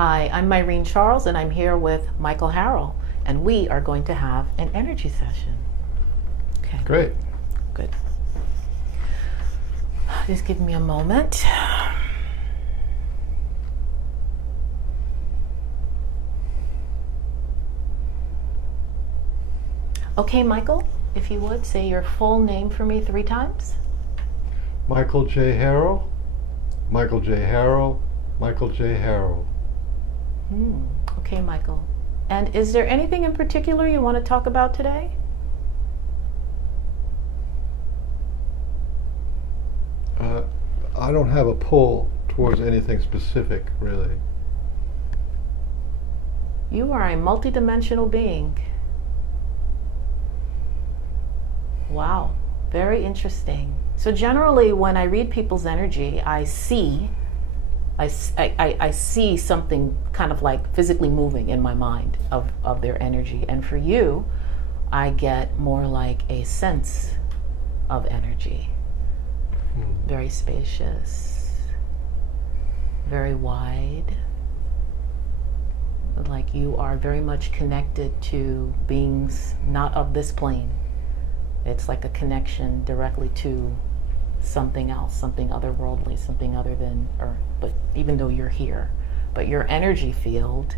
Hi, I'm Mirene Charles, and I'm here with Michael Harrell, and we are going to have an energy session. Okay. Great. Good. Just give me a moment. Okay, Michael, if you would, say your full name for me 3 times. Michael J. Harrell, Michael J. Harrell, Michael J. Harrell. Okay, Michael. And is there anything in particular you want to talk about today? I don't have a pull towards anything specific, really. You are a multidimensional being. Wow, very interesting. So generally when I read people's energy, I see something kind of like physically moving in my mind of their energy. And for you, I get more like a sense of energy. Very spacious, very wide. Like you are very much connected to beings not of this plane. It's like a connection directly to something else, something otherworldly, something other than Earth. But even though you're here, but your energy field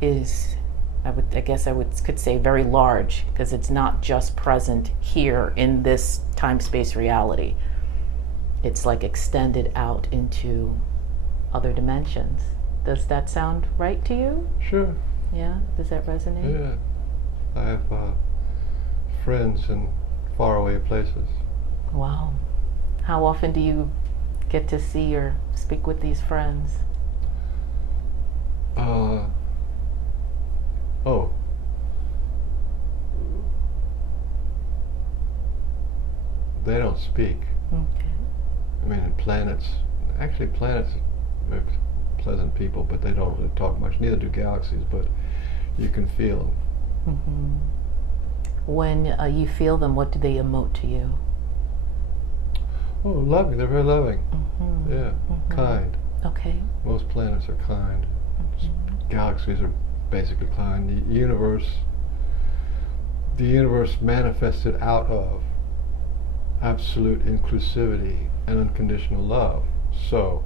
is, could say very large, because it's not just present here in this time-space reality. It's like extended out into other dimensions. Does that sound right to you? Sure. Yeah? Does that resonate? Yeah. I have friends in faraway places. Wow. How often do you get to see or speak with these friends? They don't speak. Okay. I mean, planets are pleasant people, but they don't really talk much. Neither do galaxies, but you can feel them. Mm-hmm. When you feel them, what do they emote to you? Oh, loving. They're very loving. Mm-hmm. Yeah. Mm-hmm. Kind. Okay. Most planets are kind. Mm-hmm. Galaxies are basically kind. The universe manifested out of absolute inclusivity and unconditional love. So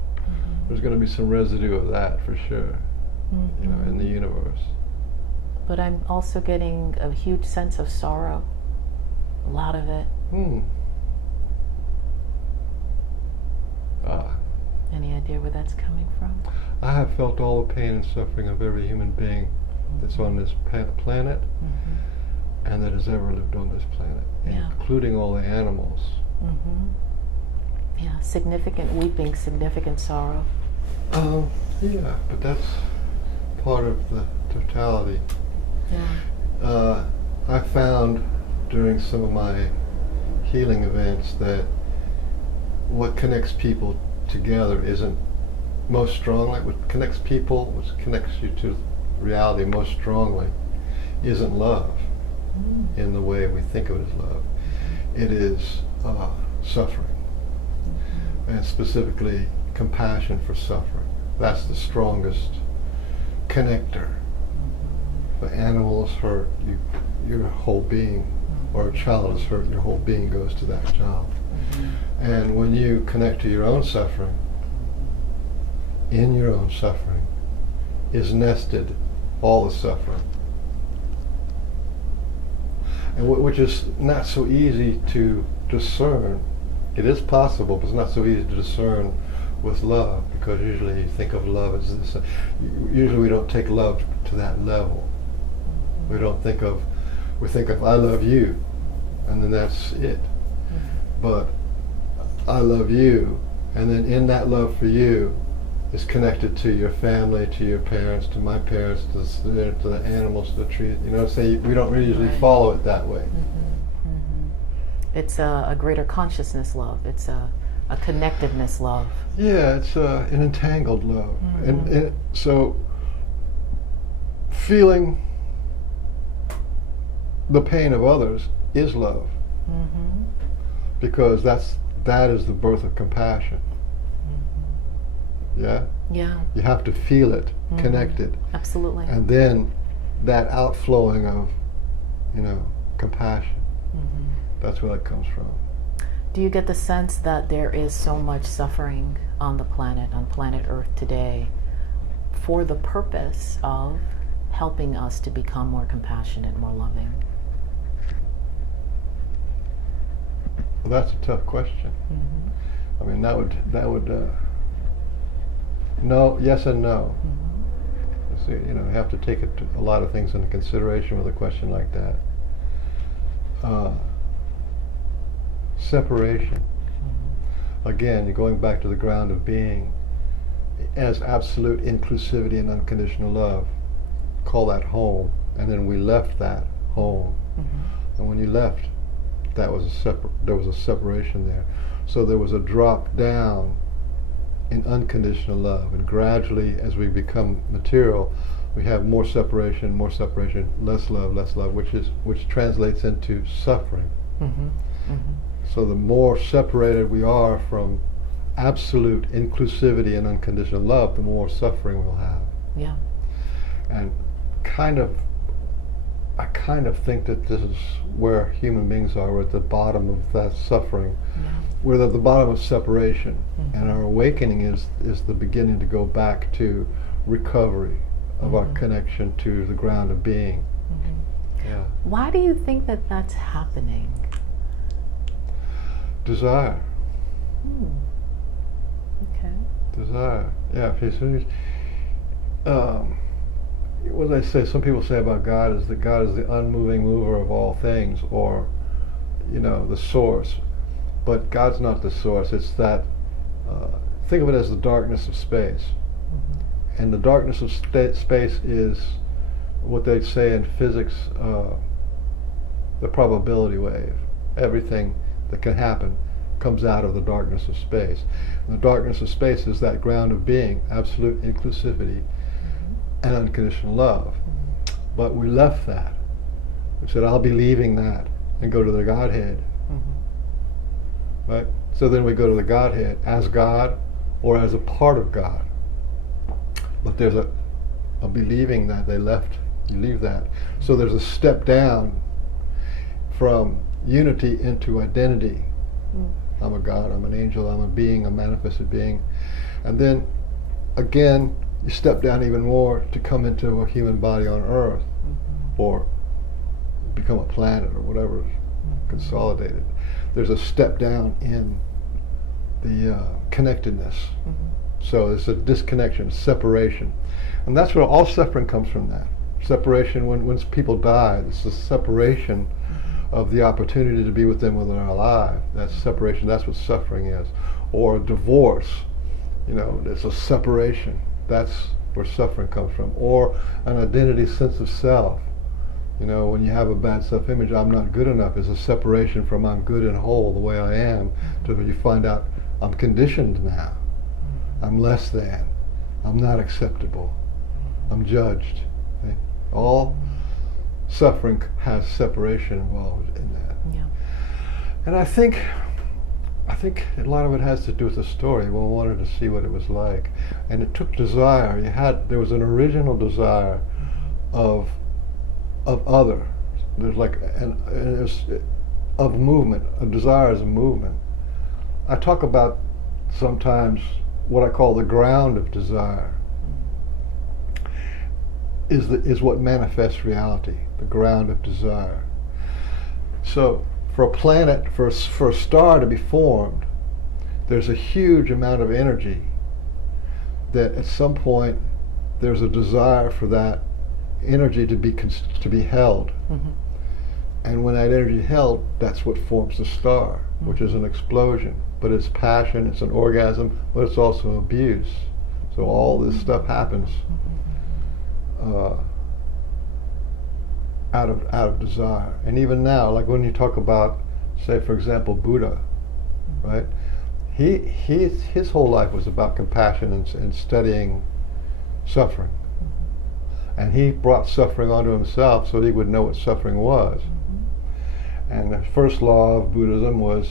there's going to be some residue of that for sure, in the universe. But I'm also getting a huge sense of sorrow. A lot of it. Any idea where that's coming from? I have felt all the pain and suffering of every human being that's on this planet and that has ever lived on this planet, including all the animals. Yeah, significant weeping, significant sorrow. Yeah, but that's part of the totality. Yeah. I found during some of my healing events that what connects people together isn't most strongly, what connects people, what connects you to reality most strongly isn't love in the way we think of it as love. It is suffering, and specifically compassion for suffering. That's the strongest connector. If an animal is hurt, your whole being, or a child is hurt, your whole being goes to that child. And when you connect to your own suffering, in your own suffering is nested all the suffering. And which is not so easy to discern. It is possible, but it's not so easy to discern with love, because usually you think of love as this. Usually we don't take love to that level. We think of I love you, and then that's it. But I love you, and then in that love for you is connected to your family, to your parents, to my parents, to the animals, to the trees. We don't really usually follow it that way. It's a greater consciousness love. It's a connectedness love. Yeah, it's an entangled love. And so feeling the pain of others is love. Because that is the birth of compassion. Yeah? Yeah. You have to feel it, Mhm. connect it. Absolutely. And then that outflowing of, compassion. Mhm. That's where that comes from. Do you get the sense that there is so much suffering on planet Earth today, for the purpose of helping us to become more compassionate, more loving? Well, that's a tough question. Mm-hmm. I mean, that would no, yes and no. Mm-hmm. So, you have to take a lot of things into consideration with a question like that. Separation. Mm-hmm. Again, you're going back to the ground of being as absolute inclusivity and unconditional love. Call that home. And then we left that home. Mm-hmm. And when you left, there was a separation there. So there was a drop down in unconditional love. And gradually, as we become material, we have more separation, less love, which translates into suffering. Mm-hmm. Mm-hmm. So the more separated we are from absolute inclusivity and unconditional love, the more suffering we'll have. Yeah. And I kind of think that this is where human beings are. We're at the bottom of that suffering. Yeah. We're at the bottom of separation. Mm-hmm. And our awakening is the beginning to go back to recovery of our connection to the ground of being. Mm-hmm. Yeah. Why do you think that that's happening? Desire. Okay. Desire. Yeah. What I say, some people say about God is that God is the unmoving mover of all things, or, the source. But God's not the source. It's that, think of it as the darkness of space. Mm-hmm. And the darkness of space is what they'd say in physics, the probability wave. Everything that can happen comes out of the darkness of space. And the darkness of space is that ground of being, absolute inclusivity and unconditional love. Mm-hmm. But we left that. We said, I'll be leaving that and go to the Godhead. Mm-hmm. Right? So then we go to the Godhead as God or as a part of God. But there's a believing that they left, you leave that. So there's a step down from unity into identity. I'm a God, I'm an angel, I'm a being, a manifested being. And then again, you step down even more to come into a human body on Earth, or become a planet or whatever, consolidated. There's a step down in the connectedness. So there's a disconnection, separation. And that's where all suffering comes from, that. Separation, when people die, it's the separation of the opportunity to be with them when they're alive. That's separation, that's what suffering is. Or divorce, there's a separation. That's where suffering comes from. Or an identity sense of self. When you have a bad self-image, I'm not good enough, is a separation from I'm good and whole the way I am, to when you find out I'm conditioned now. I'm less than. I'm not acceptable. I'm judged. Okay? All suffering has separation involved in that. Yeah. And I think a lot of it has to do with the story. We wanted to see what it was like. And it took desire. There was an original desire of other. There's like of movement. A desire is a movement. I talk about sometimes what I call the ground of desire is what manifests reality, the ground of desire. So for a planet, for a star to be formed, there's a huge amount of energy that at some point there's a desire for that energy to be held. Mm-hmm. And when that energy is held, that's what forms the star, which is an explosion. But it's passion, it's an orgasm, but it's also abuse. So all this stuff happens out of desire. And even now, like when you talk about, say for example, Buddha, right? His whole life was about compassion and studying suffering. And he brought suffering onto himself so he would know what suffering was. And the first law of Buddhism was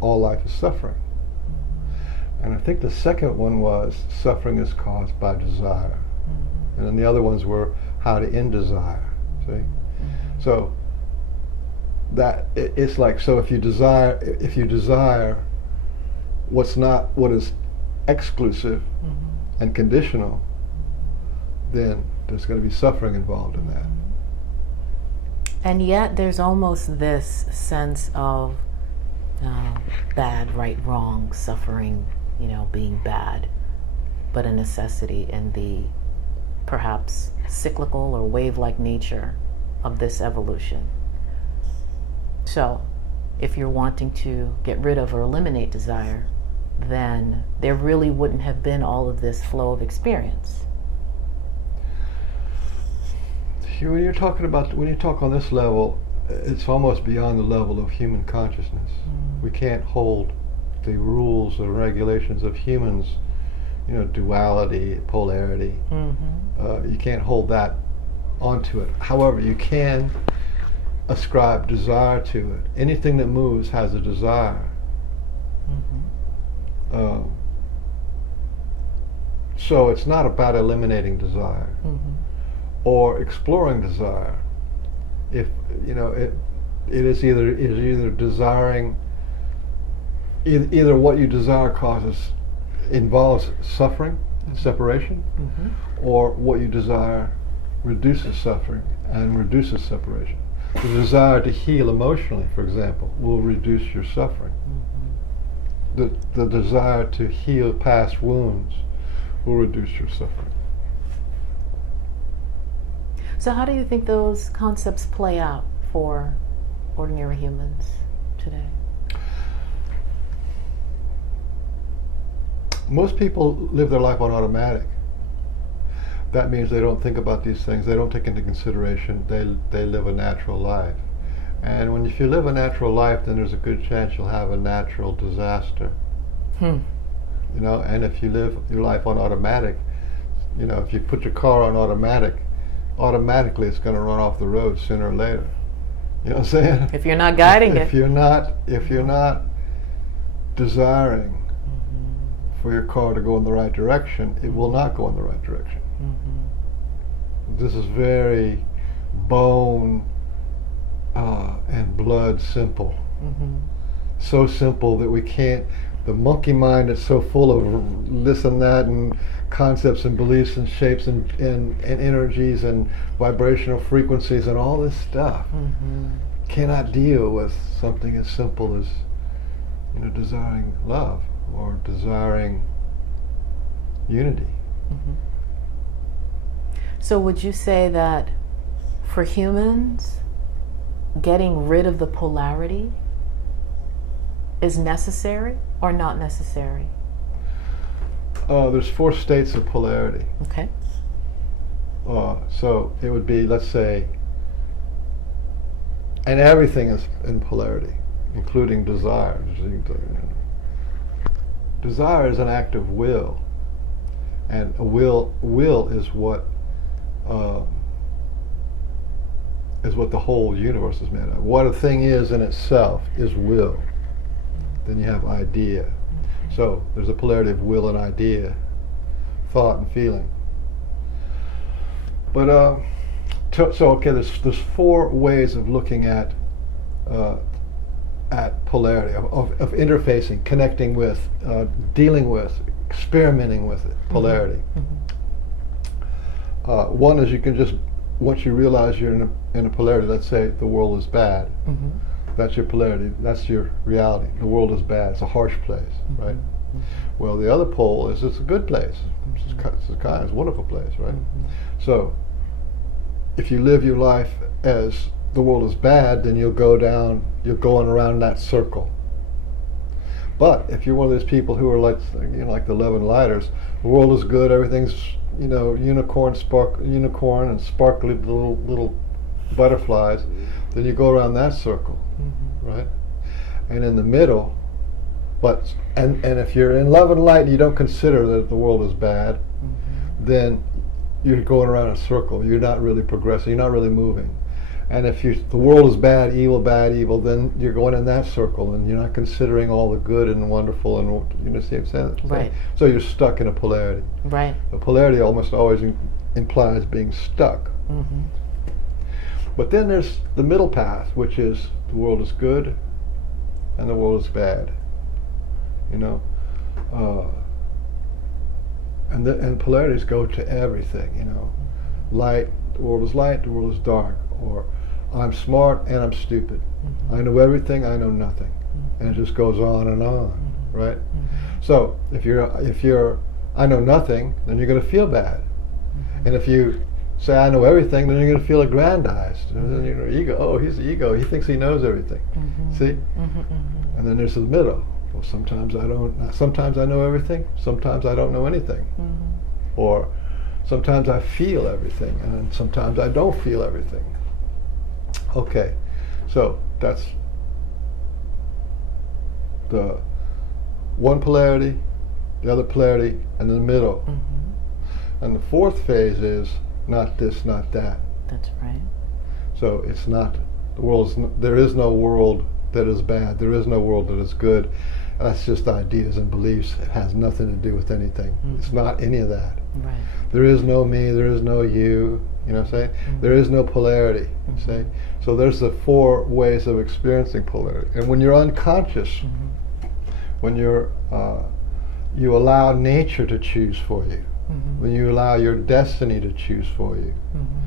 all life is suffering. And I think the second one was suffering is caused by desire. And then the other ones were how to end desire. See? So that it's like, so if you desire what is exclusive and conditional, then there's going to be suffering involved in that. And yet there's almost this sense of bad, right, wrong, suffering, being bad, but a necessity in the perhaps cyclical or wave-like nature of this evolution. So if you're wanting to get rid of or eliminate desire, then there really wouldn't have been all of this flow of experience. When you talk on this level, it's almost beyond the level of human consciousness. We can't hold the rules or regulations of humans, duality, polarity. You can't hold that onto it. However, you can ascribe desire to it. Anything that moves has a desire. So it's not about eliminating desire or exploring desire. If it is either desiring, either what you desire involves suffering, separation, or what you desire reduces suffering and reduces separation. The desire to heal emotionally, for example, will reduce your suffering. The desire to heal past wounds will reduce your suffering. So how do you think those concepts play out for ordinary humans today? Most people live their life on automatic. That means they don't think about these things. They don't take into consideration. They live a natural life. And if you live a natural life, then there's a good chance you'll have a natural disaster. And if you live your life on automatic, if you put your car on automatic, automatically it's going to run off the road sooner or later. You know what I'm saying? If you're not guiding it. If you're not desiring for your car to go in the right direction, it will not go in the right direction. This is very bone and blood simple. So simple that we can't, the monkey mind is so full of this and that and concepts and beliefs and shapes and energies and vibrational frequencies and all this stuff cannot deal with something as simple as desiring love or desiring unity. So would you say that for humans, getting rid of the polarity is necessary or not necessary? There's 4 states of polarity. Okay. So it would be, let's say, and everything is in polarity, including desire. Desire is an act of will, and a will is what the whole universe is made of. What a thing is in itself is will. Then you have idea. So there's a polarity of will and idea, thought and feeling. But there's 4 ways of looking at polarity, of interfacing, connecting with, dealing with, experimenting with it, polarity. One is you can just, once you realize you're in a polarity, let's say the world is bad, that's your polarity, that's your reality. The world is bad, it's a harsh place, right? Well, the other pole is it's a good place, it's a wonderful place, right? So if you live your life as the world is bad, then you're going around that circle. But if you're one of those people who are like the 11 lighters, the world is good, everything's unicorn and sparkly little butterflies, then you go around that circle, right? And in the middle, and if you're in love and light and you don't consider that the world is bad, then you're going around a circle. You're not really progressing. You're not really moving. And if the world is bad, evil, then you're going in that circle, and you're not considering all the good and wonderful, and you know, see what I'm saying? Right. So you're stuck in a polarity. Right. A polarity almost always implies being stuck. Mm-hmm. But then there's the middle path, which is the world is good and the world is bad. You know, and polarities go to everything. You know, light, the world is light, the world is dark, or I'm smart and I'm stupid. Mm-hmm. I know everything, I know nothing, Mm-hmm. and it just goes on and on, Mm-hmm. right? Mm-hmm. So if you're I know nothing, then you're going to feel bad, Mm-hmm. and if you say I know everything, then you're going to feel aggrandized. And then your ego, oh, he's the ego. He thinks he knows everything. Mm-hmm. See? Mm-hmm. Mm-hmm. And then there's the middle. Well, sometimes I don't. Sometimes I know everything. Sometimes I don't know anything. Mm-hmm. Or sometimes I feel everything, and sometimes I don't feel everything. Okay, so that's the one polarity, the other polarity, and the middle. Mm-hmm. And the fourth phase is not this, not that. That's right. So it's not, the world is, there is no world that is bad. There is no world that is good. That's just ideas and beliefs. It has nothing to do with anything. Mm-hmm. It's not any of that. Right. There is no me, there is no you, you know what I'm saying? Mm-hmm. There is no polarity, Mm-hmm. see? So there's the four ways of experiencing polarity. And when you're unconscious, Mm-hmm. when you're, you allow nature to choose for you, Mm-hmm. when you allow your destiny to choose for you, Mm-hmm.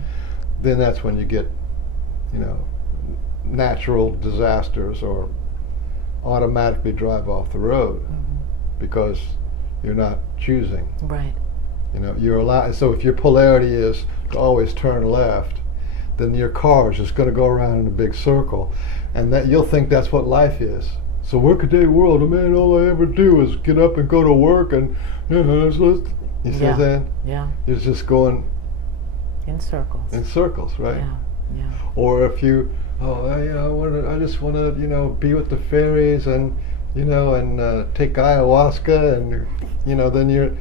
then that's when you get, you know, natural disasters or automatically drive off the road Mm-hmm. because you're not choosing. Right. You know, you're allowed. So if your polarity is to always turn left, then your car is just going to go around in a big circle, and that you'll think that's what life is. So workaday world, man, all I ever do is get up and go to work, and you see what I'm saying? Yeah. It's just going In circles. in circles, right? Yeah. Yeah. Or if you, I just want to, you know, be with the fairies and, you know, and take ayahuasca, and, you know, then you're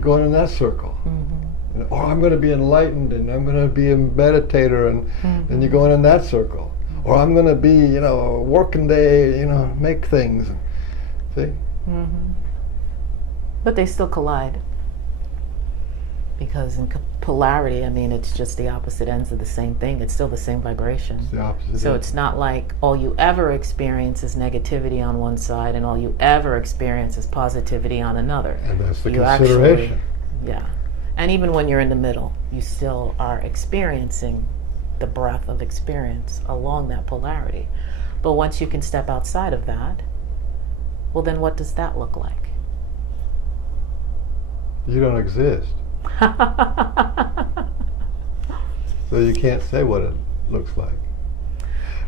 going in that circle. Mm-hmm. Or I'm going to be enlightened, and I'm going to be a meditator, and Mm-hmm. then you're going in that circle. Or I'm going to be, you know, a working day, you know, make things. See? Mm-hmm. But they still collide. Because in polarity, I mean, it's just the opposite ends of the same thing. It's still the same vibration. It's the opposite. So it's not like all you ever experience is negativity on one side and all you ever experience is positivity on another. And that's the You consideration. Yeah. And even when you're in the middle, you still are experiencing the breadth of experience along that polarity. But once you can step outside of that, well, then what does that look like? You don't exist. So you can't say what it looks like.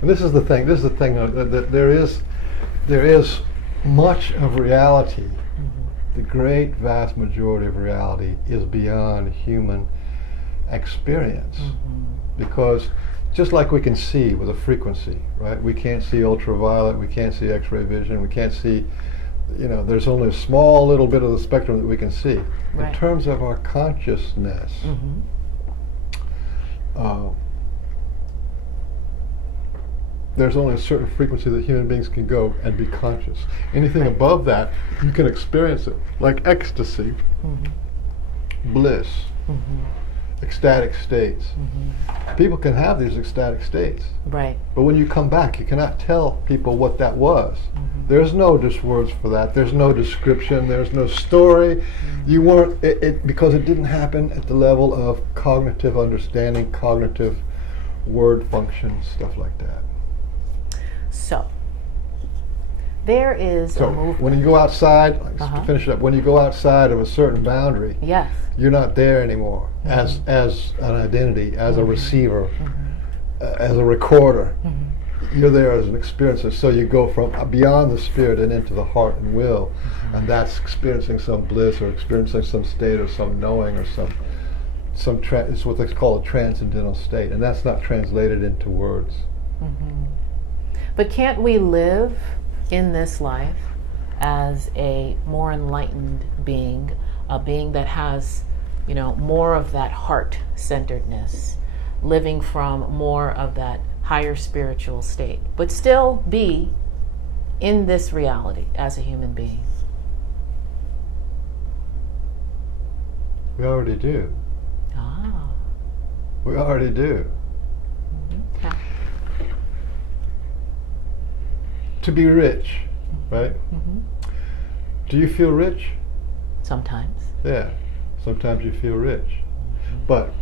And this is the thing. This is the thing that there is much of reality. Mm-hmm. The great vast majority of reality is beyond human experience, Mm-hmm. because just like we can see with a frequency, right? We can't see ultraviolet. We can't see X-ray vision. We can't see. You know, there's only a small little bit of the spectrum that we can see. Right. In terms of our consciousness, Mm-hmm. There's only a certain frequency that human beings can go and be conscious. Anything Right. above that, you can experience it, like ecstasy, Mm-hmm. bliss, Mm-hmm. ecstatic states. Mm-hmm. People can have these ecstatic states, Right. but when you come back, you cannot tell people what that was. Mm-hmm. There's no just words for that. There's no description. There's no story. Mm-hmm. You weren't it because it didn't happen at the level of cognitive understanding, cognitive word functions, stuff like that. So, there is So a movement. when you go outside, just Uh-huh. to finish it up, when you go outside of a certain boundary, Yes. you're not there anymore Mhm. as an identity, as a Mhm. receiver, Mm-hmm. as a recorder. Mm-hmm. You're there as an experiencer. So you go from beyond the spirit and into the heart and will, Mm-hmm. and that's experiencing some bliss or experiencing some state or some knowing or it's what they call a transcendental state, and that's not translated into words. Mm-hmm. But can't we live in this life as a more enlightened being, a being that has, more of that heart-centeredness, living from more of that higher spiritual state, but still be in this reality as a human being? We already do. Ah. We already do. Okay. To be rich, right? Mm-hmm. Do you feel rich? Sometimes. Yeah. Sometimes you feel rich. But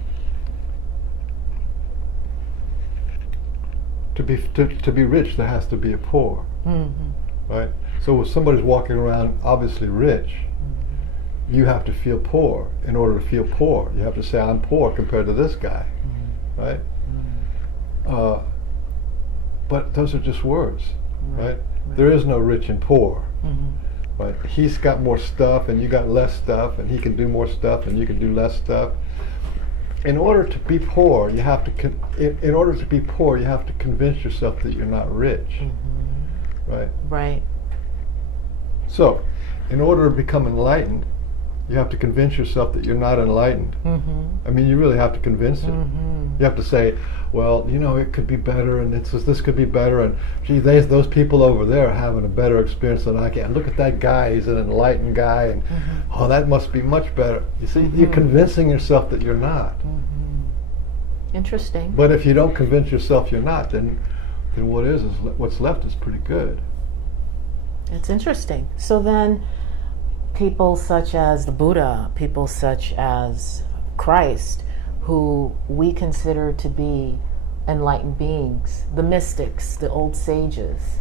to be rich, there has to be a poor, right? So if somebody's walking around obviously rich, you have to feel poor. In order to feel poor, you have to say, I'm poor compared to this guy, right? But those are just words, right? There is no rich and poor, right? He's got more stuff and you got less stuff, and he can do more stuff and you can do less stuff. In order to be poor, you have to in order to be poor, you have to convince yourself that you're not rich, right? Right. So, in order to become enlightened, you have to convince yourself that you're not enlightened. I mean, you really have to convince it. You have to say, well, you know, it could be better, and this could be better, and gee, those people over there are having a better experience than I can. Look at that guy, he's an enlightened guy, and oh, that must be much better. You see, you're convincing yourself that you're not. Interesting. But if you don't convince yourself you're not, then what's left is pretty good. It's interesting. So then, people such as the Buddha, people such as Christ, who we consider to be enlightened beings, the mystics, the old sages,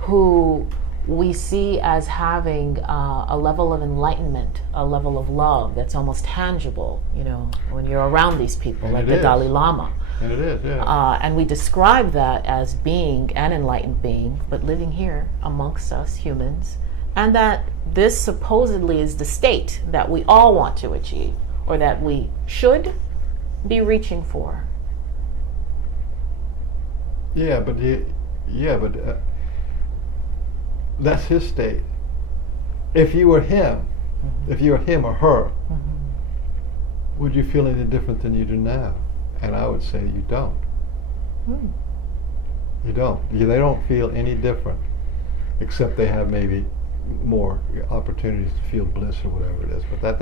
who we see as having a level of enlightenment, a level of love that's almost tangible, you know, when you're around these people, And like it the is. Dalai Lama. And it is, yeah. And we describe that as being an enlightened being, but living here amongst us humans, and that this supposedly is the state that we all want to achieve, or that we should be reaching for. Yeah, but that's his state. If you were him, if you were him or her, would you feel any different than you do now? And I would say you don't. You don't. They don't feel any different, except they have maybe more opportunities to feel bliss or whatever it is. But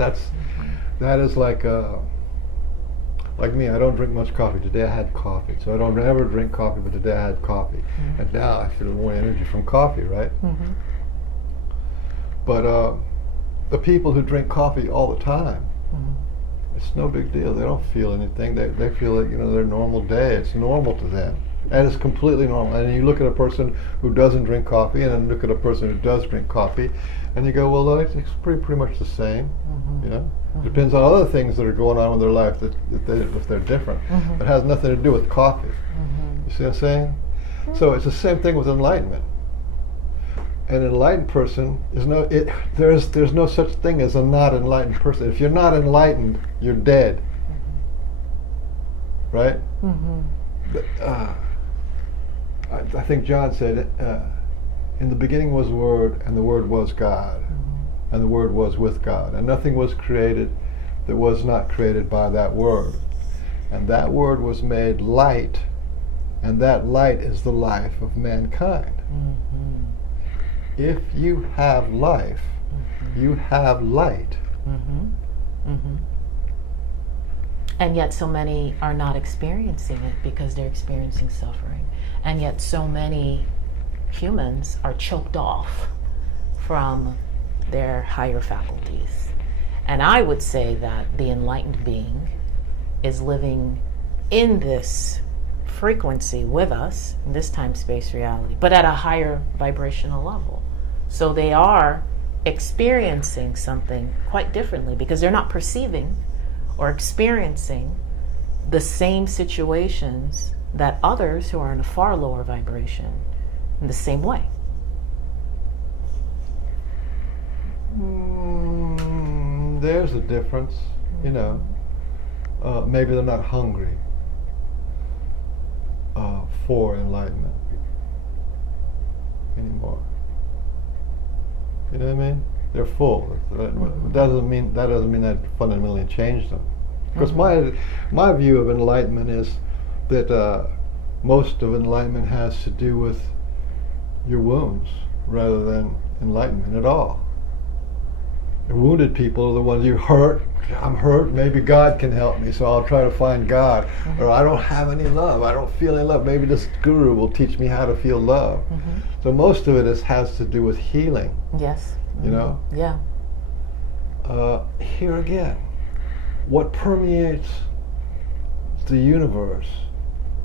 that is like me. I don't drink much coffee. Today I had coffee, so I don't ever drink coffee. But today I had coffee, and now I feel more energy from coffee, right? But the people who drink coffee all the time, it's no big deal. They don't feel anything. They feel like, you know, their normal day. It's normal to them. And it's completely normal. And you look at a person who doesn't drink coffee, and then look at a person who does drink coffee, and you go, well, it's pretty much the same. You know, depends on other things that are going on in their life if they're different. It has nothing to do with coffee. You see what I'm saying? So it's the same thing with enlightenment. An enlightened person there's no such thing as a not enlightened person. If you're not enlightened, you're dead. Right? But, I think John said, in the beginning was the Word, and the Word was God, and the Word was with God, and nothing was created that was not created by that Word. And that Word was made light, and that light is the life of mankind. If you have life, you have light. And yet so many are not experiencing it because they're experiencing suffering. And yet so many humans are choked off from their higher faculties. And I would say that the enlightened being is living in this frequency with us, in this time-space reality, but at a higher vibrational level. So they are experiencing something quite differently because they're not perceiving or experiencing the same situations that others who are in a far lower vibration in the same way. There's a difference, you know. Maybe they're not hungry for enlightenment anymore. You know what I mean? They're full. That doesn't mean that fundamentally changed them. Because my view of enlightenment is that most of enlightenment has to do with your wounds rather than enlightenment at all. The wounded people are the ones you hurt. I'm hurt, maybe God can help me, so I'll try to find God. Or I don't have any love, I don't feel any love. Maybe this guru will teach me how to feel love. So most of it has to do with healing. Yes. You know? Yeah. Here again, what permeates the universe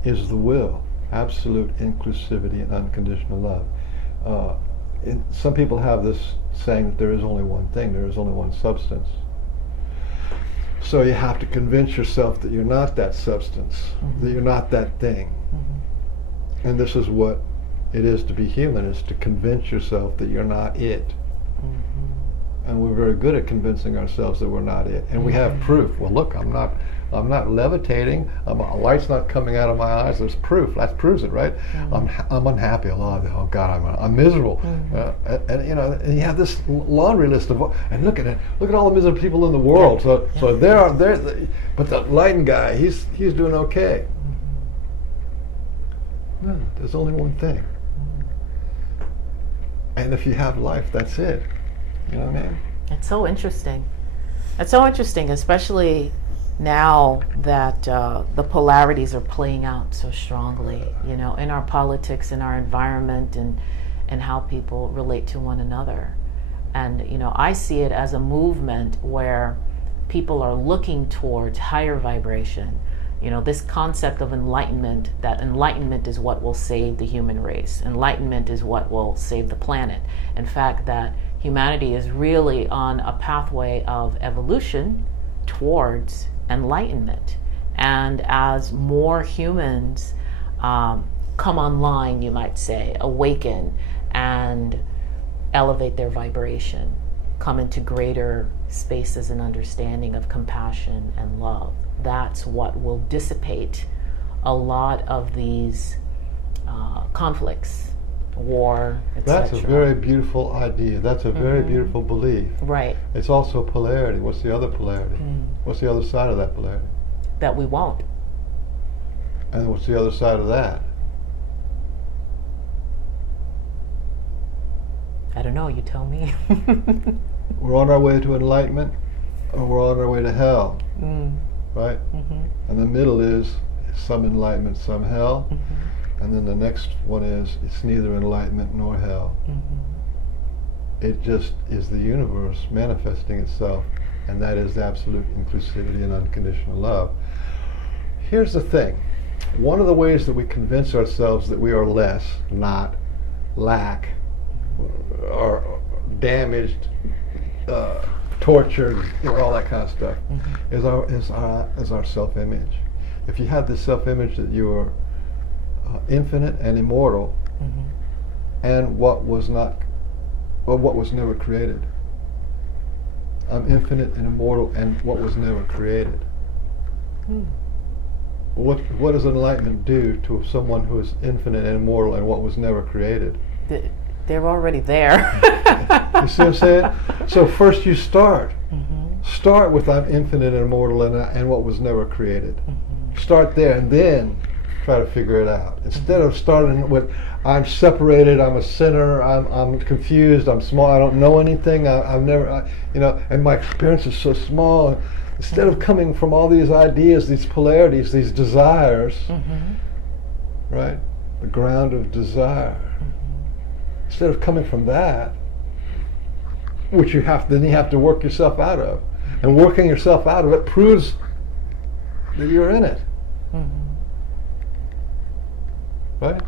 is the will, absolute inclusivity and unconditional love. Some people have this saying that there is only one thing, there is only one substance. So you have to convince yourself that you're not that substance, that you're not that thing. And this is what it is to be human, is to convince yourself that you're not it. And we're very good at convincing ourselves that we're not it. And we have proof. Well, look, I'm not levitating. A light's not coming out of my eyes. There's proof. That proves it, right? I'm unhappy a lot. Oh God, I'm miserable. And you know, and you have this laundry list of, and look at all the miserable people in the world. So there, but the lightened guy, he's doing okay. No, there's only one thing. And if you have life, that's it. You know what I mean? It's so interesting. It's so interesting, especially now that the polarities are playing out so strongly, you know, in our politics, in our environment, and how people relate to one another. And, you know, I see it as a movement where people are looking towards higher vibration. You know, this concept of enlightenment, that enlightenment is what will save the human race. Enlightenment is what will save the planet. In fact, that humanity is really on a pathway of evolution towards enlightenment. And as more humans come online, you might say, awaken and elevate their vibration, come into greater spaces and understanding of compassion and love, that's what will dissipate a lot of these conflicts, war, etc. That's a very beautiful idea. That's a very beautiful belief. Right. It's also polarity. What's the other polarity? What's the other side of that polarity? That we won't. And what's the other side of that? I don't know, you tell me. We're on our way to enlightenment, or we're on our way to hell, right? And the middle is some enlightenment, some hell. And then the next one is, it's neither enlightenment nor hell. It just is the universe manifesting itself, and that is absolute inclusivity and unconditional love. Here's the thing. One of the ways that we convince ourselves that we are less, not, lack, or damaged, tortured, you know, all that kind of stuff, is our self-image. If you have this self-image that you are infinite and immortal, and what was never created. I'm infinite and immortal, and what was never created. What does enlightenment do to someone who is infinite and immortal and what was never created? They're already there. You see what I'm saying? So first you start. Start with I'm infinite and immortal and what was never created. Start there and then try to figure it out. Instead of starting with I'm separated, I'm a sinner, I'm confused, I'm small, I don't know anything, I've never, you know, and my experience is so small. Instead of coming from all these ideas, these polarities, these desires, right? The ground of desire. Instead of coming from that, which you have to work yourself out of, and working yourself out of it proves that you're in it. Right?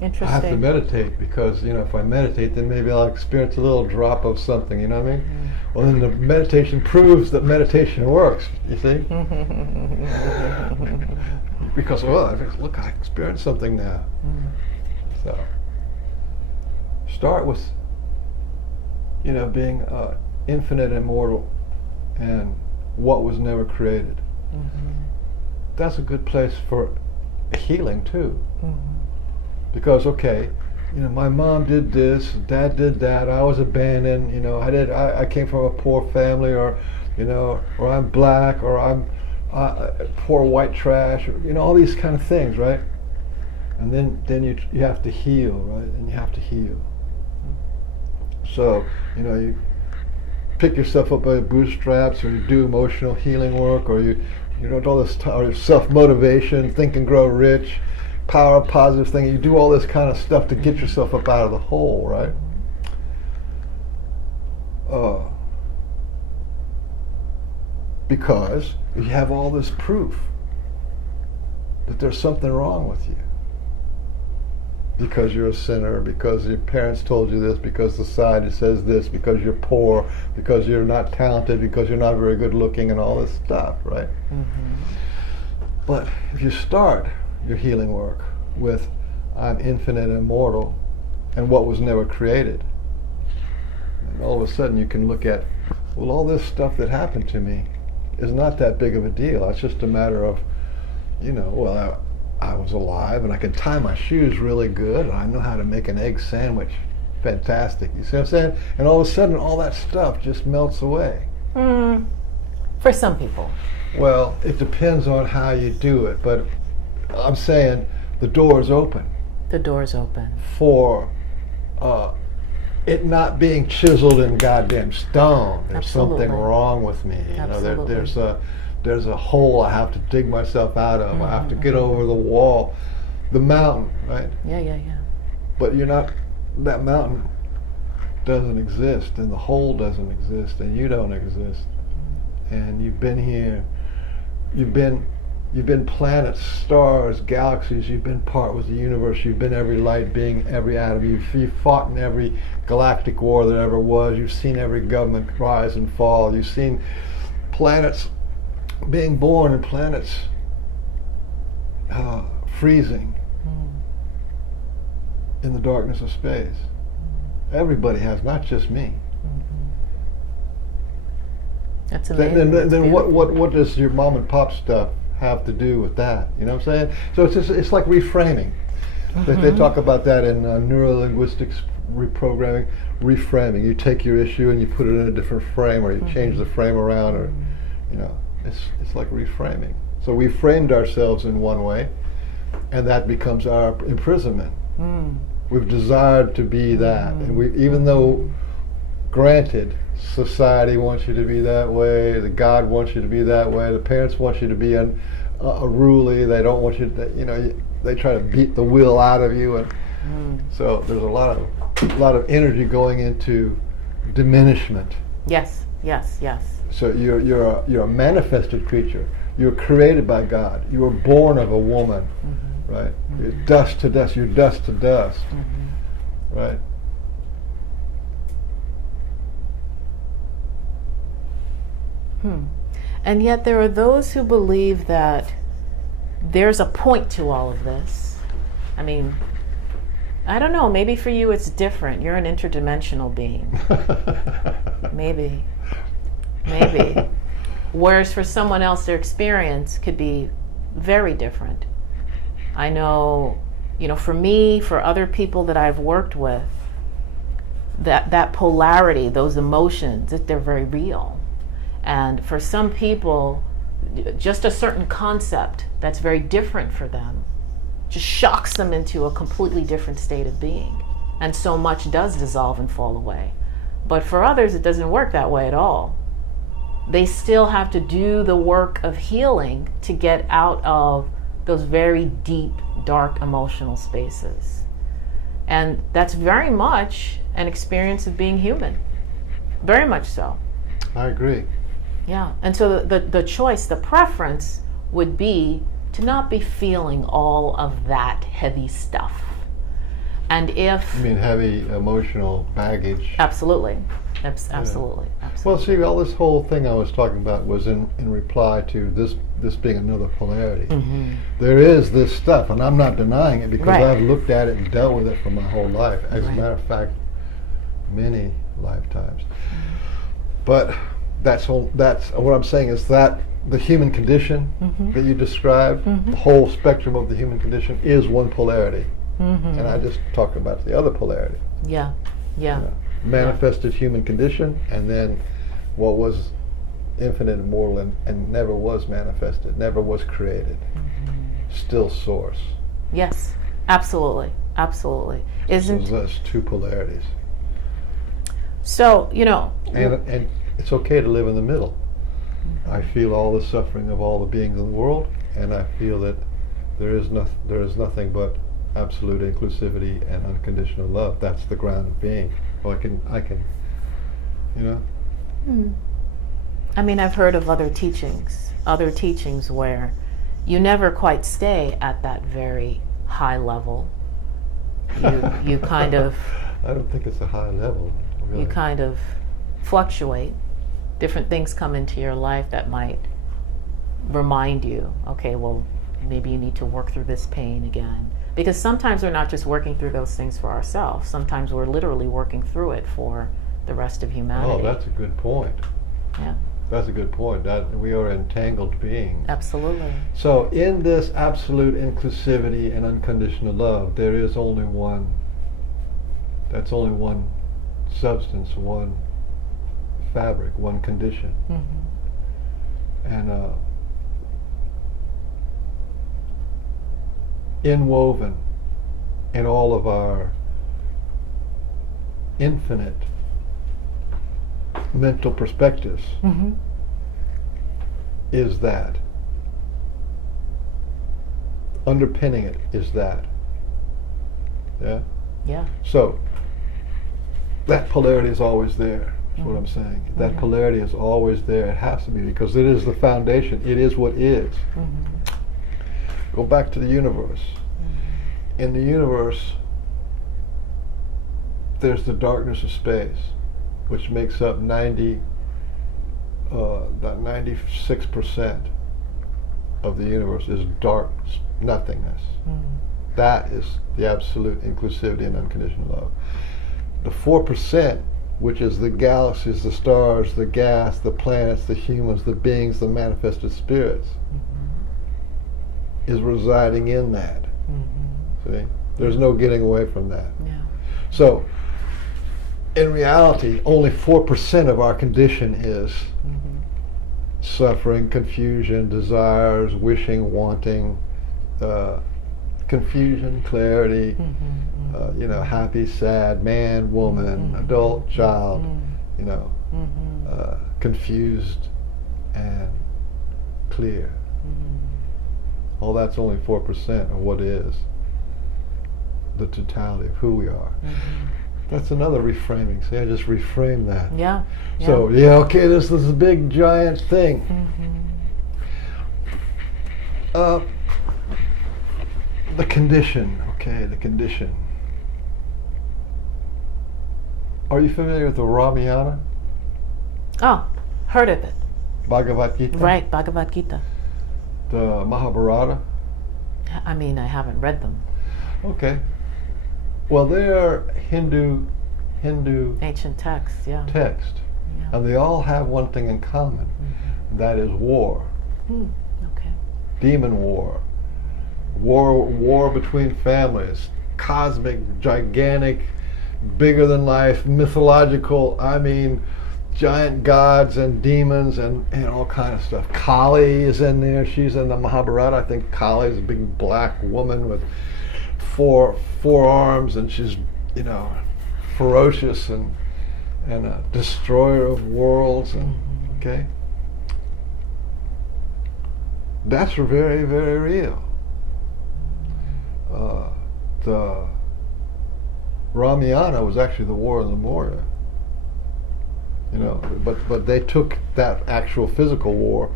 Interesting. I have to meditate because, you know, if I meditate, then maybe I'll experience a little drop of something, you know what I mean? Well, then the meditation proves that meditation works, you see? Because, well, look, I experienced something now. So, start with, you know, being infinite and immortal and what was never created. That's a good place for healing too. Because, okay, you know, my mom did this, dad did that, I was abandoned, you know, I came from a poor family, or, you know, or I'm black, or I'm pour white trash, or, all these kind of things, right? And then you have to heal, right? And you have to heal. So, you pick yourself up by the bootstraps, or you do emotional healing work, or you all this or self-motivation, think and grow rich, power of positive thinking. You do all this kind of stuff to get yourself up out of the hole, right? Because you have all this proof that there's something wrong with you. Because you're a sinner, because your parents told you this, because society says this, because you're poor, because you're not talented, because you're not very good looking, and all this stuff, right? But if you start your healing work with I'm infinite and immortal and what was never created, and all of a sudden you can look at, well, all this stuff that happened to me is not that big of a deal. It's just a matter of, well, I was alive and I can tie my shoes really good and I know how to make an egg sandwich. Fantastic. You see what I'm saying? And all of a sudden all that stuff just melts away. For some people. Well, it depends on how you do it, but I'm saying the door is open. The door's open. For it not being chiseled in goddamn stone. There's Absolutely. something wrong with me. Absolutely. There's a hole I have to dig myself out of. I have to get over the wall, the mountain, right? Yeah. But that mountain doesn't exist, and the hole doesn't exist, and you don't exist. And you've been here, you've been planets, stars, galaxies, you've been part with the universe, you've been every light being, every atom, you've fought in every galactic war that ever was, you've seen every government rise and fall, you've seen planets being born and planets freezing in the darkness of space. Everybody has, not just me. That's amazing. Then what does your mom and pop stuff have to do with that? You know what I'm saying? So it's like reframing. They talk about that in neurolinguistics reprogramming, reframing. You take your issue and you put it in a different frame, or you change the frame around, or it's like reframing. So we framed ourselves in one way, and that becomes our imprisonment. We've desired to be that, and even though, granted, society wants you to be that way, the God wants you to be that way, the parents want you to be unruly, they don't want you to, they try to beat the will out of you, and so there's a lot of energy going into diminishment. Yes. So you're a manifested creature. You're created by God. You were born of a woman, right? You're dust to dust. You're dust to dust, right? And yet there are those who believe that there's a point to all of this. I mean, I don't know, maybe for you it's different. You're an interdimensional being. Maybe. Whereas for someone else, their experience could be very different. I know, for me, for other people that I've worked with, that polarity, those emotions, that they're very real. And for some people, just a certain concept that's very different for them just shocks them into a completely different state of being. And so much does dissolve and fall away. But for others, it doesn't work that way at all. They still have to do the work of healing to get out of those very deep, dark emotional spaces. And that's very much an experience of being human. Very much so. I agree. Yeah, and so the choice, the preference would be to not be feeling all of that heavy stuff. And if... You mean heavy emotional baggage? Absolutely. Absolutely. Well, see, all this whole thing I was talking about was in reply to this being another polarity. There is this stuff, and I'm not denying it because I've looked at it and dealt with it for my whole life. As a matter of fact, many lifetimes. But that's what I'm saying is that the human condition that you described, the whole spectrum of the human condition is one polarity. And I just talked about the other polarity. Yeah. Manifested human condition, and then what was infinite, immortal, and never was manifested, never was created. Still source. Yes, absolutely, absolutely. Isn't So there's two polarities. so? And it's okay to live in the middle. I feel all the suffering of all the beings in the world, and I feel that there is nothing but absolute inclusivity and unconditional love. That's the ground of being. Well, I can, I mean, I've heard of other teachings where you never quite stay at that very high level. You kind of I don't think it's a high level. Really. you kind of fluctuate. Different things come into your life that might remind you, okay, well, maybe you need to work through this pain again. Because sometimes we're not just working through those things for ourselves. Sometimes we're literally working through it for the rest of humanity. Oh, that's a good point. Yeah. That's a good point. That we are entangled beings. Absolutely. So in this absolute inclusivity and unconditional love, there is only one. That's only one substance, one fabric, one condition. And inwoven in all of our infinite mental perspectives is that. Underpinning it is that. Yeah? Yeah. So, that polarity is always there, is what I'm saying. That polarity is always there. It has to be, because it is the foundation. It is what is. Go back to the universe. In the universe, there's the darkness of space, which makes up 96% of the universe is dark nothingness. That is the absolute inclusivity and unconditional love. The 4%, which is the galaxies, the stars, the gas, the planets, the humans, the beings, the manifested spirits, is residing in that. See? There's no getting away from that. Yeah. So, in reality, only 4% of our condition is suffering, confusion, desires, wishing, wanting, confusion, clarity, happy, sad, man, woman, adult, child, confused and clear. All that's only 4% of what is the totality of who we are. That's another reframing. See, I just reframed that. Yeah. So, okay, this is a big, giant thing. The condition, the condition. Are you familiar with the Ramayana? Oh, heard of it. Bhagavad Gita? Right, Bhagavad Gita. The Mahabharata? I mean, I haven't read them. Okay. Well, they are Hindu Ancient texts, yeah. text. Yeah. And they all have one thing in common. That is war. Okay. Demon war. War between families. Cosmic, gigantic, bigger than life, mythological, giant gods and demons and all kind of stuff. Kali is in there. She's in the Mahabharata. I think Kali is a big black woman with four arms, and she's, ferocious and a destroyer of worlds. And okay, that's very, very real. The Ramayana was actually the War of the Moria. But they took that actual physical war,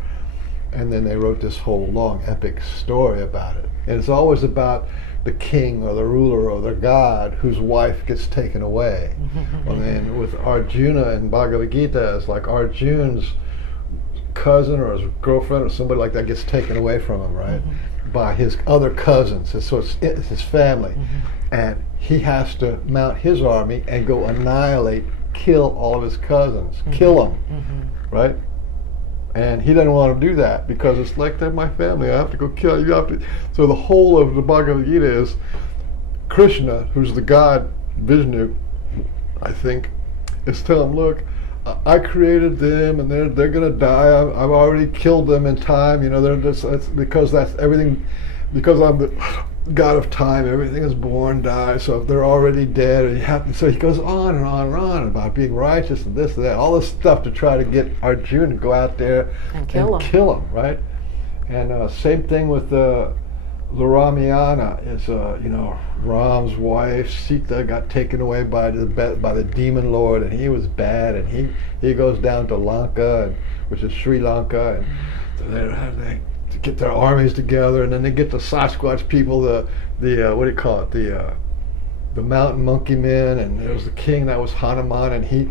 and then they wrote this whole long epic story about it. And it's always about the king or the ruler or the god whose wife gets taken away. And then with Arjuna in Bhagavad Gita, it's like Arjuna's cousin or his girlfriend or somebody like that gets taken away from him, right? By his other cousins. And so it's his family. And he has to mount his army and go kill all of his cousins, kill them, right? And he doesn't want to do that because it's like, they're my family, I have to go kill you. So the whole of the Bhagavad Gita is Krishna, who's the god Vishnu, I think, is telling him, look, I created them, and they're gonna die. I've already killed them in time. You know, they're just it's because that's everything. Because I'm the God of time, everything is born, dies. So if they're already dead, and so he goes on and on and on about being righteous and this and that, all this stuff to try to get Arjuna to go out there And kill him, right? And same thing with the Ramayana is, you know, Ram's wife Sita got taken away by the demon lord, and he was bad, and he goes down to Lanka, which is Sri Lanka, and they to get their armies together, and then they get the Sasquatch people, the what do you call it, the mountain monkey men, and there was the king that was Hanuman, and he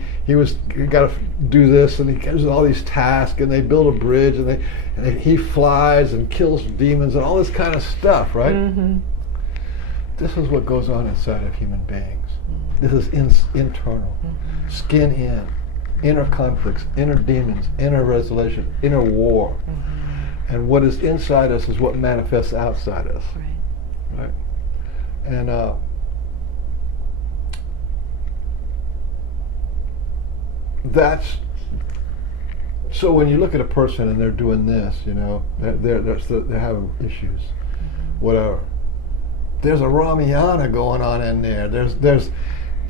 got to do this, and he gives all these tasks, and they build a bridge, and he flies and kills demons and all this kind of stuff, right? Mm-hmm. This is what goes on inside of human beings. This is internal, skin in, inner conflicts, inner demons, inner resolution, inner war. And what is inside us is what manifests outside us. Right? And that's so when you look at a person and they're doing this, you know, they're having issues, whatever. There's a Ramayana going on in there. There's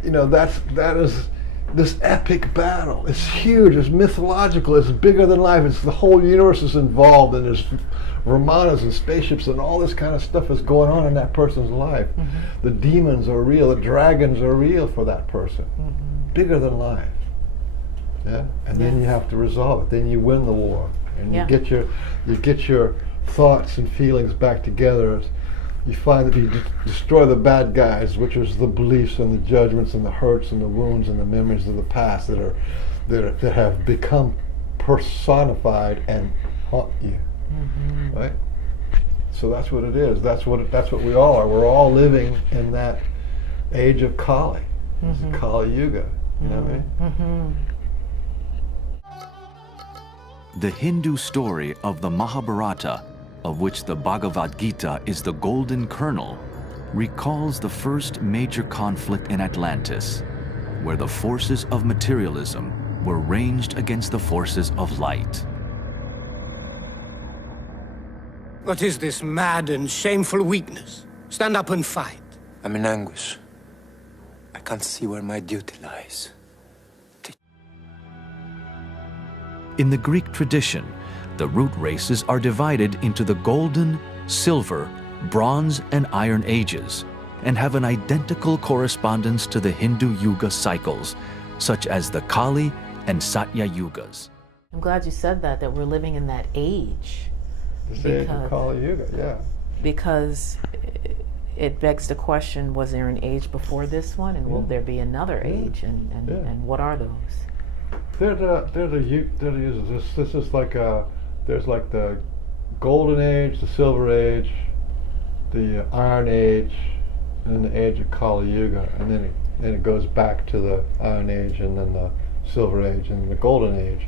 you know, that is this epic battle. It's huge, it's mythological, it's bigger than life, it's the whole universe is involved, and there's Ramanas and spaceships and all this kind of stuff is going on in that person's life. The demons are real, the dragons are real for that person. Bigger than life. Yeah? And then you have to resolve it. Then you win the war. And you get your thoughts and feelings back together. You find that you destroy the bad guys, which is the beliefs and the judgments and the hurts and the wounds and the memories of the past that have become personified and haunt you, right? So that's what it is. That's what we all are. We're all living in that age of Kali, Kali Yuga. You know what I mean? The Hindu story of the Mahabharata, of which the Bhagavad Gita is the golden kernel, recalls the first major conflict in Atlantis, where the forces of materialism were ranged against the forces of light. What is this mad and shameful weakness? Stand up and fight. I'm in anguish. I can't see where my duty lies. In the Greek tradition, the root races are divided into the Golden, Silver, Bronze, and Iron Ages, and have an identical correspondence to the Hindu Yuga cycles, such as the Kali and Satya Yugas. I'm glad you said that we're living in that age. This age of Kali Yuga, yeah. Because it begs the question, was there an age before this one, and will there be another age, and what are those? This is like there's like the Golden Age, the Silver Age, the Iron Age, and then the Age of Kali Yuga, and then it goes back to the Iron Age, and then the Silver Age, and the Golden Age,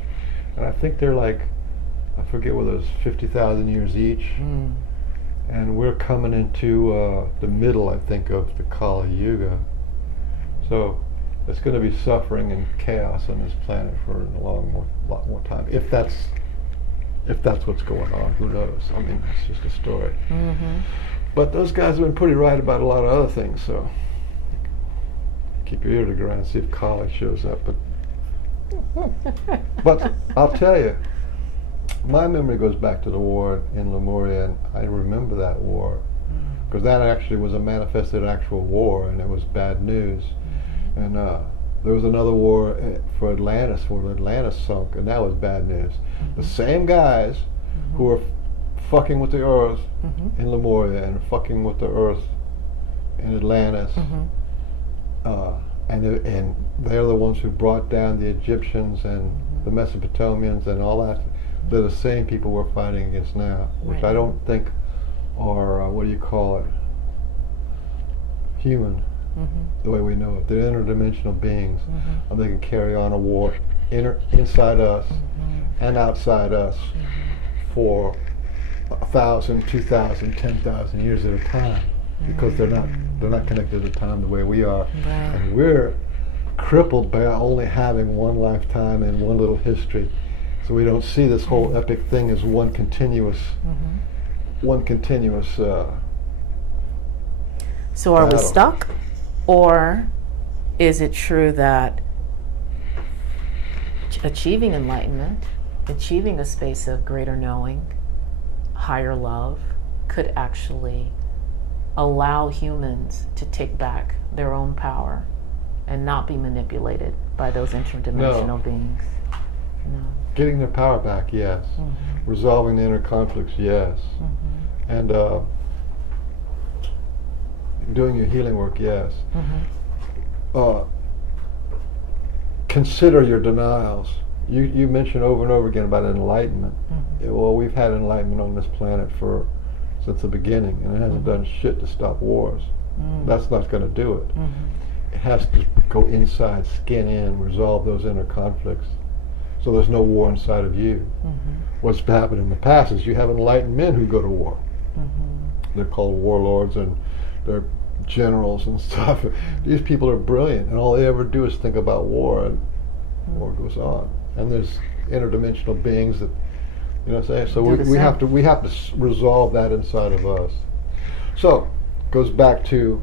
and I think they're like, I forget whether it's 50,000 years each, and we're coming into the middle, I think, of the Kali Yuga. So there's going to be suffering and chaos on this planet for a lot more time. If that's what's going on, who knows? I mean, it's just a story. But those guys have been pretty right about a lot of other things, so keep your ear to the ground and see if Kali shows up. But I'll tell you, my memory goes back to the war in Lemuria, and I remember that war because that actually was a manifested actual war, and it was bad news. And there was another war for Atlantis, where Atlantis sunk, and that was bad news. The same guys who were fucking with the earth in Lemuria and fucking with the earth in Atlantis, and they're the ones who brought down the Egyptians and the Mesopotamians and all that. They're the same people we're fighting against now, which I don't think are, what do you call it, human, the way we know it. They're interdimensional beings, and they can carry on a war inside us and outside us for 1,000, 2,000, 10,000 years at a time, because they're not connected to time the way we are, and we're crippled by only having one lifetime and one little history. So we don't see this whole epic thing as one continuous, So are we battle. stuck? Or is it true that achieving enlightenment, achieving a space of greater knowing, higher love, could actually allow humans to take back their own power and not be manipulated by those interdimensional beings? No. Getting their power back, yes. Resolving the inner conflicts, yes. And doing your healing work, yes. Consider your denials. You mentioned over and over again about enlightenment. Well, we've had enlightenment on this planet since the beginning, and it hasn't done shit to stop wars. That's not going to do it. It has to go inside, skin in, resolve those inner conflicts, so there's no war inside of you. What's happened in the past is you have enlightened men who go to war. They're called warlords, and they're generals and stuff. These people are brilliant, and all they ever do is think about war, and war goes on. And there's interdimensional beings that, you know what I'm saying? So we have to resolve that inside of us. So goes back to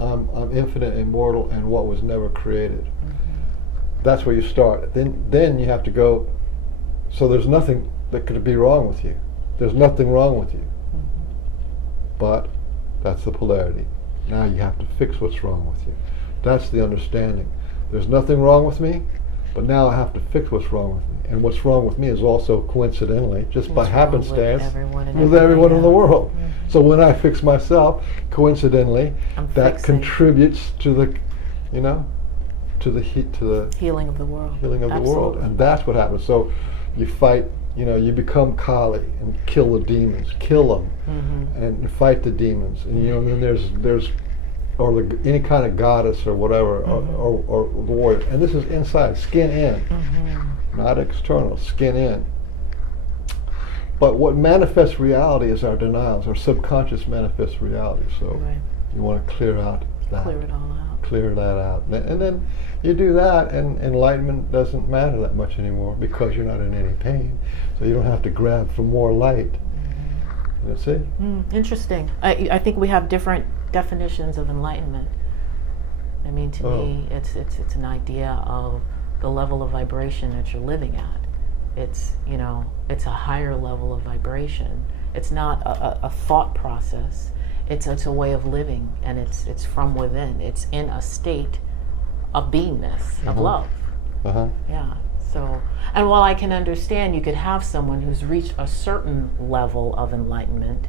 I'm infinite, immortal, and what was never created. That's where you start. Then you have to go. So there's nothing that could be wrong with you. There's nothing wrong with you. But that's the polarity. Now you have to fix what's wrong with you. That's the understanding. There's nothing wrong with me, but now I have to fix what's wrong with me. And what's wrong with me is also coincidentally, just by happenstance, with everyone in the world. So when I fix myself, coincidentally, that contributes to the, to the healing of the world. Healing of the world, and that's what happens. So you fight. You become Kali and kill the demons, kill them, and fight the demons. And then there's any kind of goddess or whatever, or the warrior. And this is inside, skin in, not external, skin in. But what manifests reality is our denials. Our subconscious manifests reality. So you want to clear out that. Clear it all out. Clear that out. And then you do that, and enlightenment doesn't matter that much anymore because you're not in any pain. So you don't have to grab for more light. That's it. Interesting. I think we have different definitions of enlightenment. I mean, to me, it's an idea of the level of vibration that you're living at. It's a higher level of vibration. It's not a thought process. It's a way of living, and it's from within. It's in a state of beingness, of love. Yeah. So, and while I can understand you could have someone who's reached a certain level of enlightenment,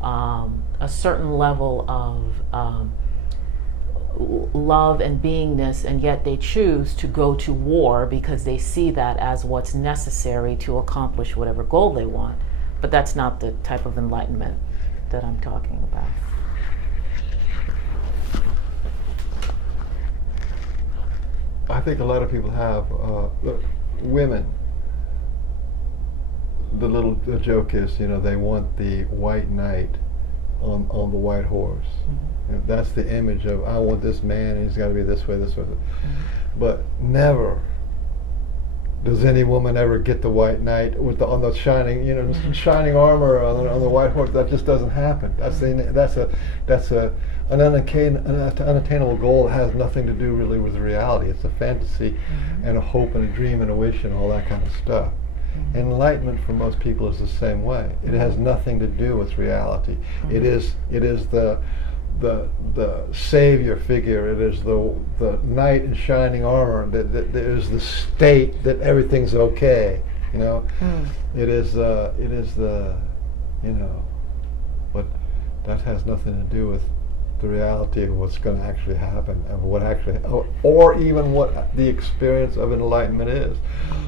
a certain level of love and beingness, and yet they choose to go to war because they see that as what's necessary to accomplish whatever goal they want. But that's not the type of enlightenment that I'm talking about. I think a lot of people have women. The joke is, they want the white knight on the white horse. And that's the image of, I want this man, and he's got to be this way, this way. But never does any woman ever get the white knight on the shining, shining armor on the white horse. That just doesn't happen. That's an unattainable goal that has nothing to do really with reality. It's a fantasy and a hope and a dream and a wish and all that kind of stuff. Enlightenment for most people is the same way. It has nothing to do with reality. It is the savior figure. It is the knight in shining armor. That is the state that everything's okay. It is the but that has nothing to do with the reality of what's going to actually happen, of what actually, or even what the experience of enlightenment is.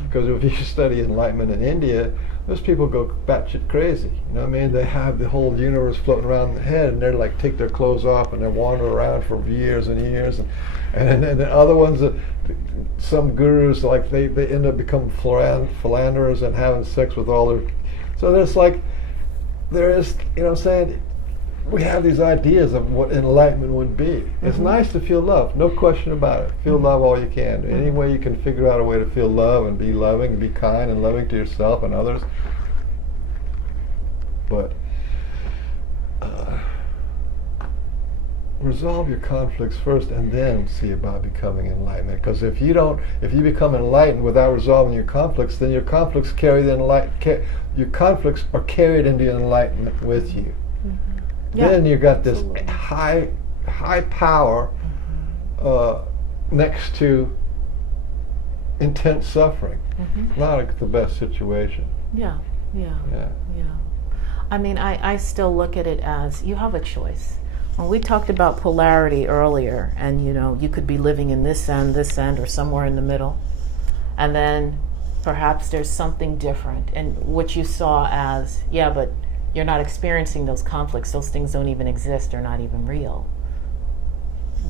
Because if you study enlightenment in India, those people go batshit crazy. They have the whole universe floating around their head, and they're like, take their clothes off, and they wander around for years and years. And then other ones, some gurus, like they end up becoming philanderers and having sex with all their. So there is, what I'm saying, we have these ideas of what enlightenment would be. It's nice to feel love, no question about it. Feel love all you can. Any way you can figure out a way to feel love and be loving and be kind and loving to yourself and others. But resolve your conflicts first and then see about becoming enlightenment. Because if you become enlightened without resolving your conflicts, then your conflicts your conflicts are carried into enlightenment with you. Yeah, then you got this absolutely. high power next to intense suffering. Not the best situation. Yeah. I mean, I still look at it as you have a choice. When we talked about polarity earlier, and you could be living in this end, or somewhere in the middle, and then perhaps there's something different, and what you saw as, but you're not experiencing those conflicts, those things don't even exist, they're not even real.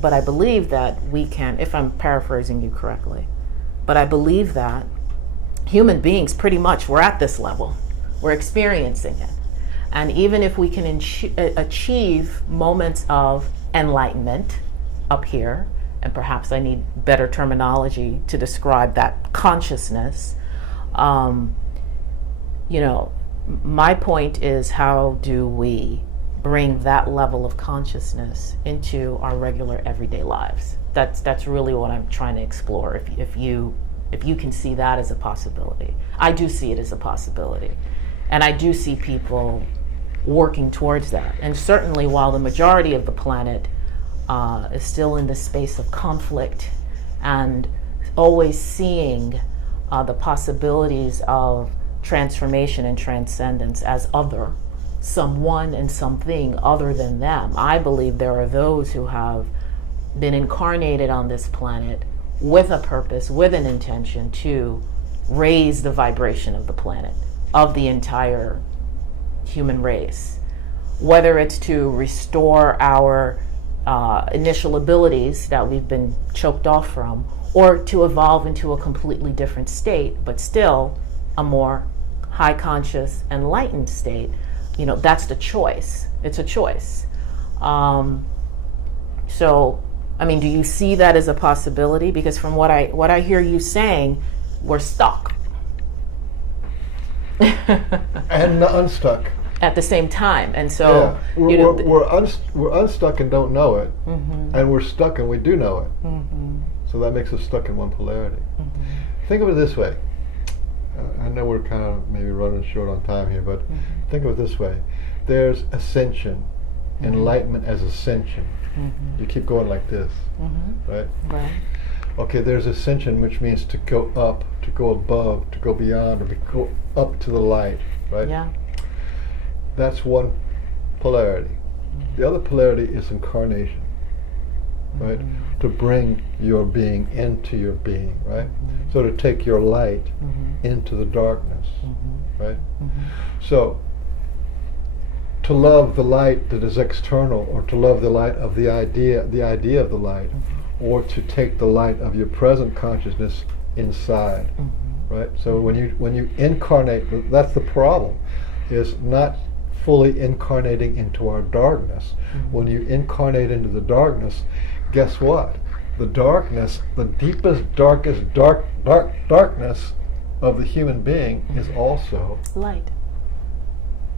But I believe that we can, if I'm paraphrasing you correctly, but I believe that human beings pretty much, we're at this level, we're experiencing it. And even if we can achieve moments of enlightenment up here, and perhaps I need better terminology to describe that consciousness, my point is, how do we bring that level of consciousness into our regular everyday lives? That's really what I'm trying to explore. If you can see that as a possibility. I do see it as a possibility. And I do see people working towards that. And certainly while the majority of the planet is still in the space of conflict and always seeing the possibilities of transformation and transcendence as other, someone and something other than them, I believe there are those who have been incarnated on this planet with a purpose, with an intention to raise the vibration of the planet, of the entire human race, whether it's to restore our initial abilities that we've been choked off from, or to evolve into a completely different state, but still a more high conscious, enlightened state. That's the choice. It's a choice. So, I mean, do you see that as a possibility? Because from what I hear you saying, we're stuck. And unstuck at the same time, and so we're unstuck and don't know it, and we're stuck and we do know it. So that makes us stuck in one polarity. Think of it this way. I know we're kind of maybe running short on time here, but think of it this way. There's ascension, enlightenment as ascension. You keep going like this, right? Right. Okay, there's ascension, which means to go up, to go above, to go beyond, or go up to the light, right? Yeah. That's one polarity. The other polarity is incarnation, right? To bring your being into your being, right? So to take your light into the darkness, right? So to love the light that is external, or to love the light of the idea of the light, or to take the light of your present consciousness inside, right? So when you incarnate, that's the problem, is not fully incarnating into our darkness. When you incarnate into the darkness, guess what? The darkness, the deepest, darkest darkness of the human being is also light.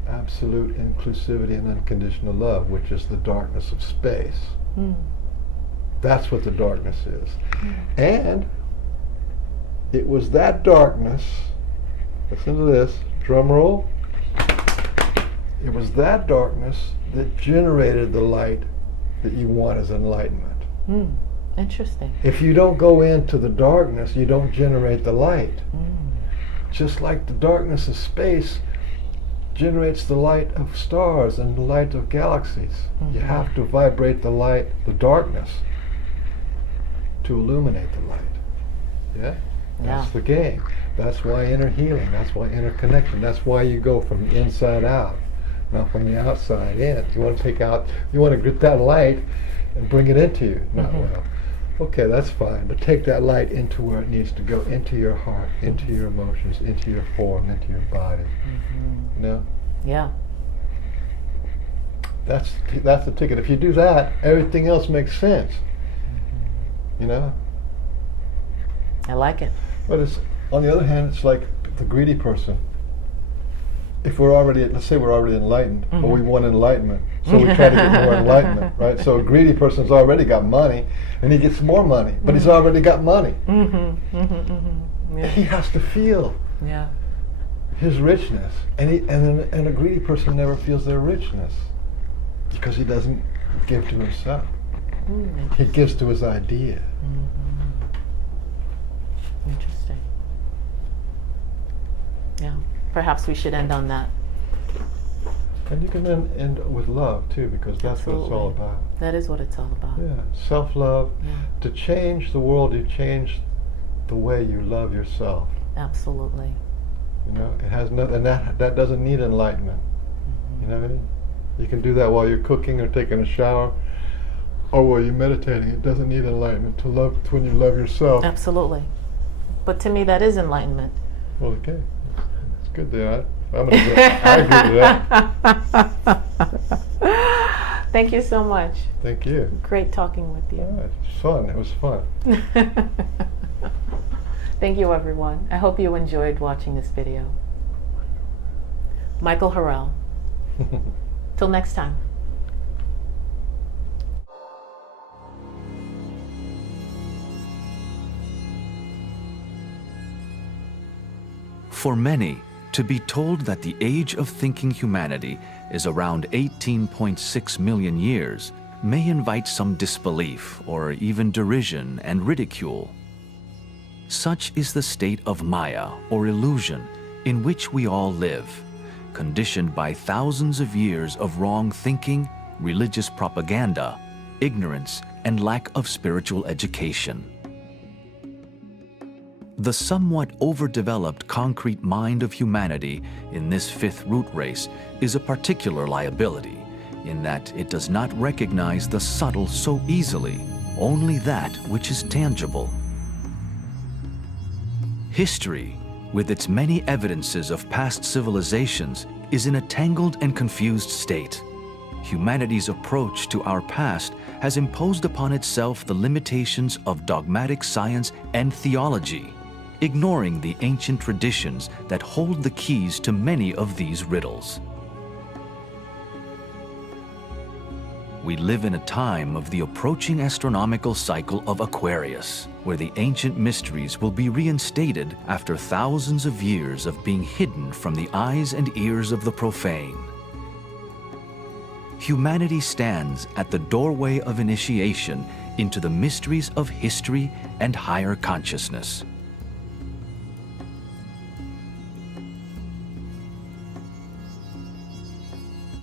Absolute inclusivity and unconditional love, which is the darkness of space. That's what the darkness is. And it was that darkness, listen to this, drum roll, it was that darkness that generated the light that you want as enlightenment. Interesting. If you don't go into the darkness, you don't generate the light. Just like the darkness of space generates the light of stars and the light of galaxies. You have to vibrate the light, the darkness, to illuminate the light. Yeah? That's the game. That's why inner healing, that's why inner connection, that's why you go from the inside out, not from the outside in. You want to get that light and bring it into you. Not well. Okay, that's fine, but take that light into where it needs to go, into your heart, into your emotions, into your form, into your body. You know? Yeah. That's the ticket. If you do that, everything else makes sense. You know? I like it. But it's, on the other hand, it's like the greedy person. If we're already, let's say we're already enlightened, but we want enlightenment, so we try to get more enlightenment, right? So a greedy person's already got money, and he gets more money, but he's already got money. Yeah. He has to feel Yeah. his richness, and a greedy person never feels their richness because he doesn't give to himself. He gives to his idea. Interesting. Yeah. Perhaps we should end on that. And you can then end with love too, because that's what it's all Absolutely. about. That is what it's all about. Yeah, self-love. Yeah. To change the world, you change the way you love yourself. Absolutely. You know, it has no, and that doesn't need enlightenment. You know what I mean? You can do that while you're cooking or taking a shower, or while you're meditating. It doesn't need enlightenment to love. It's when you love yourself. Absolutely. But to me, that is enlightenment. Well, okay, it's good there. I agree with that. Thank you so much. Thank you. Great talking with you. All right, it's fun. It was fun. Thank you, everyone. I hope you enjoyed watching this video. Michael Harrell. Till next time. For many, to be told that the age of thinking humanity is around 18.6 million years may invite some disbelief or even derision and ridicule. Such is the state of Maya, or illusion, in which we all live, conditioned by thousands of years of wrong thinking, religious propaganda, ignorance, and lack of spiritual education. The somewhat overdeveloped concrete mind of humanity in this fifth root race is a particular liability, in that it does not recognize the subtle so easily, only that which is tangible. History, with its many evidences of past civilizations, is in a tangled and confused state. Humanity's approach to our past has imposed upon itself the limitations of dogmatic science and theology, ignoring the ancient traditions that hold the keys to many of these riddles. We live in a time of the approaching astronomical cycle of Aquarius, where the ancient mysteries will be reinstated after thousands of years of being hidden from the eyes and ears of the profane. Humanity stands at the doorway of initiation into the mysteries of history and higher consciousness.